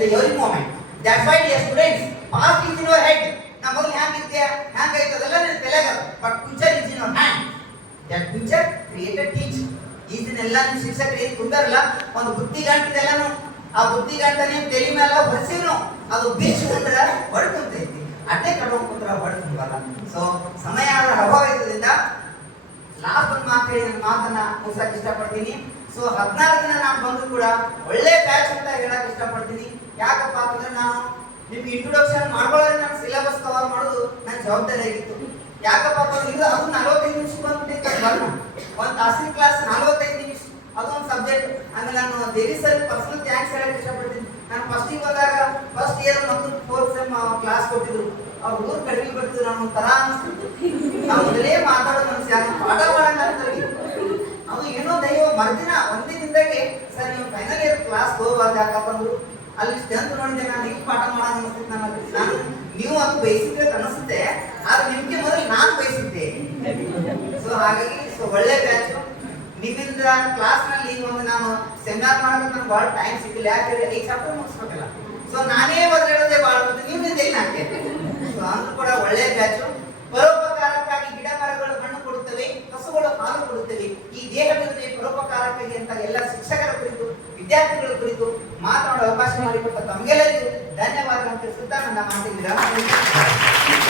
in the every moment. That's why dear students, past is in your head. Now ಮೊದಲು ಹ್ಯಾಂಗಿದ್ದೆ ಹ್ಯಾಂಗೈತದೆಲ್ಲ ನಿನ್ನ ತಲೆಗೆ but future is in your hand. That future created teacher. ಇದನ್ನೆಲ್ಲ ನಿಮ್ಮ ಶಿಕ್ಷಕರು ಏನು ಕುಂದಾರಲ್ಲ ಒಂದು ಬುದ್ಧಿ ಗಂಟೆದೆಲ್ಲನು ಆ ಬುದ್ಧಿ ಗಂಟೆ ನೀವು ತಲೆ ಮೇಲೆ ಹೊರಿಸಿವ್ನು ಅದು ಬೀಚ್ಕೊಂಡ್ರೆ ಹೊಡ್ಕೊಂತೈತಿ. ಅಟ್ಟೆ ಕಡ್ಕೊಂಡು ಕುಂದ್ರೆ ಹೊಡ್ಕೊಂಬಲ್ಲ. ಸೊ ಸಮಯ ಅಭಾವ ಇರೋದ್ರಿಂದ ಲಾಸ್ಟ್ ಒಂದು ಮಾತು ಹೇಳಿ ನನ್ನ ಮಾತನ್ನ ಮುಗಿಸಕ್ಕೆ ಇಷ್ಟಪಡ್ತೀನಿ. ಸೊ 14 ದಿನ ನಾನು ಬಂದು ಕೂಡ ಒಳ್ಳೆ ಬ್ಯಾಚ್ ಅಂತ ಹೇಳಕ್ ಇಷ್ಟಪಡ್ತೀನಿ. ಯಾಕಪ್ಪ ಅಂತಂದ್ರೆ ನಾನು ನಿಮ್ಗೆ ಇಂಟ್ರೊಡಕ್ಷನ್ ಮಾಡ್ಕೊಳ್ಳೋದ್ರೆ ನಾನು ಸಿಲೆಬಸ್ ಕವರ್ ಮಾಡೋದು ನನ್ನ ಜವಾಬ್ದಾರಿ ಆಗಿತ್ತು. ಯಾಕಪ್ಪ ಅಂತಂದ್ರೆ ಇದು ಅದು 45 ನಿಮಿಷ ಬಂದ್ಬಿಟ್ಟು ಬರೋಣ ಒಂದು ತಾಸಿನ ಕ್ಲಾಸ್ 45 ನಿಮಿಷ ಅದೊಂದು ಸಬ್ಜೆಕ್ಟ್. ಆಮೇಲೆ ನಾನು ದೇವಿ ಸರ್ ಪರ್ಸನಲ್ ಥ್ಯಾಂಕ್ಸ್ ಹೇಳಕ್ ಇಷ್ಟಪಡ್ತೀನಿ. ನಾನು ಫಸ್ಟಿಗೆ ಬಂದಾಗ ಫಸ್ಟ್ ಇಯರ್ ಮತ್ತು 4th ಸೆಮ್ ಕ್ಲಾಸ್ ಕೊಟ್ಟಿದ್ರು. ಅವ್ರು ಊರು ಕಡಿಮೆ ಬರ್ತಿದ್ರು. ನಾನು ಒಂಥರ ಅನಿಸ್ತಿತ್ತು ನಾವು ಮೊದಲೇ ಮಾತಾಡೋ ಮನುಷ್ಯ ಪಾಠ ಮಾಡಂಗ ಅಂತೀವಿ. ಅದು ಏನೋ ದೈವ ಮರ್ದಿನ ಒಂದೇ ದಿನದಾಗೆ ಸರ್ ನೀವು ಫೈನಲ್ ಇಯರ್ ಕ್ಲಾಸ್ ಹೋಗ್ಬಾರ್ದು ಯಾಕಂದ್ರು ಅಲ್ಲಿ ಸ್ಟ್ರೆಂತ್ ನೋಡಿದೆ ನಾನು ಈಗ ಪಾಠ ಮಾಡೋಣ ಅನಿಸ್ತಿತ್ತು. ನಾನು ನೀವು ಅದು ಬಯಸಿದ್ರೆ ಅನಿಸುತ್ತೆ ಆದ್ರೆ ನಿಮ್ಗೆ ಮೊದಲು ನಾನು ಬಯಸಿದ್ದೆ. ಸೊ ಹಾಗಾಗಿ ಸೊ ಒಳ್ಳೆ ಬ್ಯಾಚ್ ನಿಮ್ಮಿಂದ ಕ್ಲಾಸ್ ನಲ್ಲಿ ಒಂದು ನಾನು ಸೆಮಿನಾರ್ ಮಾಡೋಕೆ ನನಗೆ ಬಹಳ ಟೈಮ್ ಸಿಕ್ಕಿಲ್ಲ. ಯಾಕಂದ್ರೆ ಈ ಚಾಪ್ಟರ್ ಮುಗಿಸ್ಬೇಕಲ್ಲ. ಸೊ ನಾನೇ ಬದಲಾಡೋದೇ ಬಹಳ ನಿಮ್ಮಿಂದ ಇಲ್ಲ ಹಾಕಿ. ಸೊ ಅಂದ್ರೂ ಕೂಡ ಒಳ್ಳೆ ಬ್ಯಾಚು. ಪರೋಪಕಾರಕ್ಕಾಗಿ ಗಿಡ ಮರಗಳು ಹಣ್ಣು ಕೊಡುತ್ತವೆ, ಹಸುಗಳು ಹಾಲು ಕೊಡುತ್ತವೆ. ಈ ದೇಹದಲ್ಲಿ ಪರೋಪಕಾರಕ್ಕಾಗಿ ಅಂತ ಎಲ್ಲ ಶಿಕ್ಷಕರ ಕುರಿತು ವಿದ್ಯಾರ್ಥಿಗಳ ಕುರಿತು ಮಾತನಾಡೋ ಅವಕಾಶ ಮಾಡಿಕೊಟ್ಟ ತಮಗೆಲ್ಲರಿಗೂ ಧನ್ಯವಾದ ಅಂತ ತಿಳಿಸುತ್ತಾ ನನ್ನ ಮಾತಿಗೆ ವಿರಾಮ.